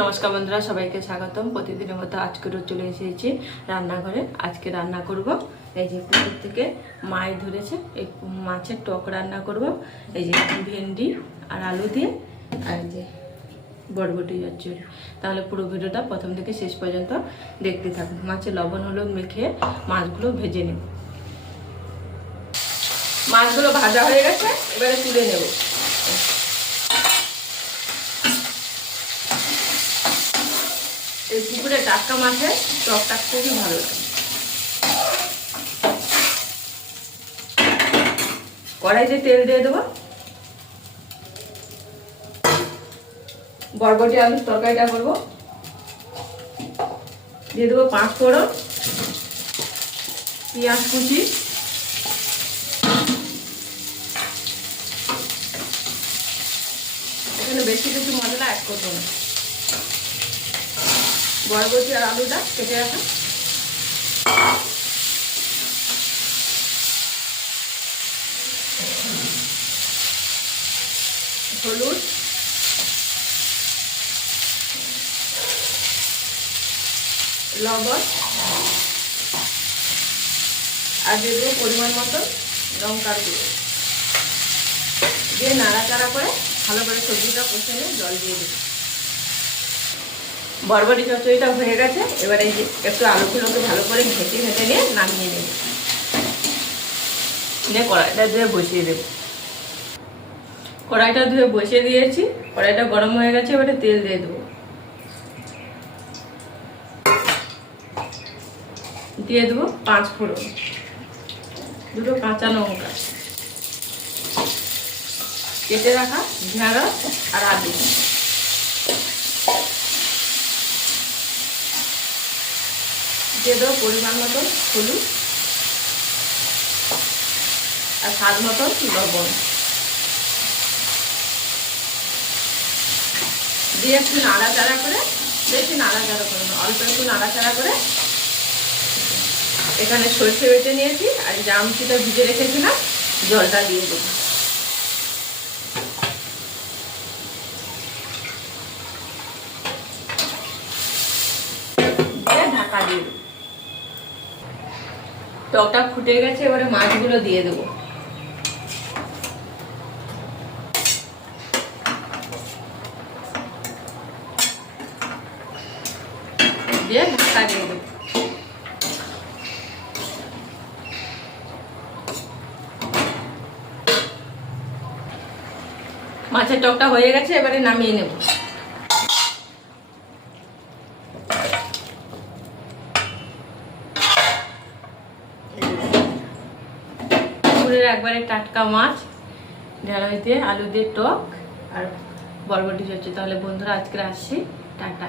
নমস্কার বন্ধুরা, সবাইকে স্বাগতম। প্রতিদিনের মতো আজকেরও চলে এসেছি রান্নাঘরে। আজকে রান্না করব এই যে পুকুর থেকে মাছ ধরেছে, এই মাছের টক রান্না করব। এই যে ভেন্ডি আর আলু দিয়ে, আর এই যে বরবটি চচ্চড়ি। তাহলে পুরো ভিডিওটা প্রথম থেকে শেষ পর্যন্ত দেখতে থাকুন। মাছে লবণ হলুদ মেখে মাছগুলো ভেজে নেব। মাছগুলো ভাজা হয়ে গেছে, এবারে তুলে নেব। এই পুকুরে টাটকা মাছের টকটা খুবই ভালো লাগে। কড়াইতে তেল দিয়ে দেবো। বরবটি আলুর তরকারিটা করবো। দিয়ে দেবো 5 ফোড়ন, পেঁয়াজ কুচি, এখানে বেশি কিছু মশলা অ্যাড করবো না। বরবটি আর আলুটা কেটে রাখা, হলুদ, লবণ আর দিয়ে দেবো পরিমাণ মতো লঙ্কার গুঁড়ো। দিয়ে নাড়াচাড়া করে ভালো করে সবজিটা কষে নিয়ে জল দিয়ে দেবো। বরবটি চচ্চড়িটা হয়ে গেছে, এবারে এই যে একটু আলুগুলোকে ভালো করে ঘেঁটে নিয়ে নামিয়ে নেব। নিয়ে কড়াইটা ধুয়ে বসিয়ে দেব। কড়াইটা ধুয়ে বসিয়ে দিয়েছি, কড়াইটা গরম হয়ে গেছে, এবারে তেল দিয়ে দেবো। দিয়ে দেবো 5 ফোড়ন, 2 কাঁচা লঙ্কা, কেটে রাখা ঢেঁড়স আর আলু, দিয়ে দেবো পরিমাণ মতন হলুদ আর স্বাদ মতন লবণ। দিয়ে একটু নাড়াচাড়া করে, বেশি নাড়াচাড়া করে না, অল্প একটু নাড়াচাড়া করে এখানে সরষে বেটে নিয়েছি আর যে আমচিটা ভিজে রেখেছিলাম জলটা দিয়ে দেবো। দিয়ে ঢাকা দিয়ে দেবো। টকটা ফুটে গেছে, এবারে মাছগুলো দিয়ে দেবো। দিয়ে ঢাকা দিয়ে দেবো। মাছের টকটা হয়ে গেছে, এবারে নামিয়ে নেব। পুকুরের একবারে টাটকা মাছ, ঢেঁড়স দিয়ে আলু দিয়ে টক আর বরবটি চচ্চড়ি। তাহলে বন্ধুরা আজকে আসছি, টাটা।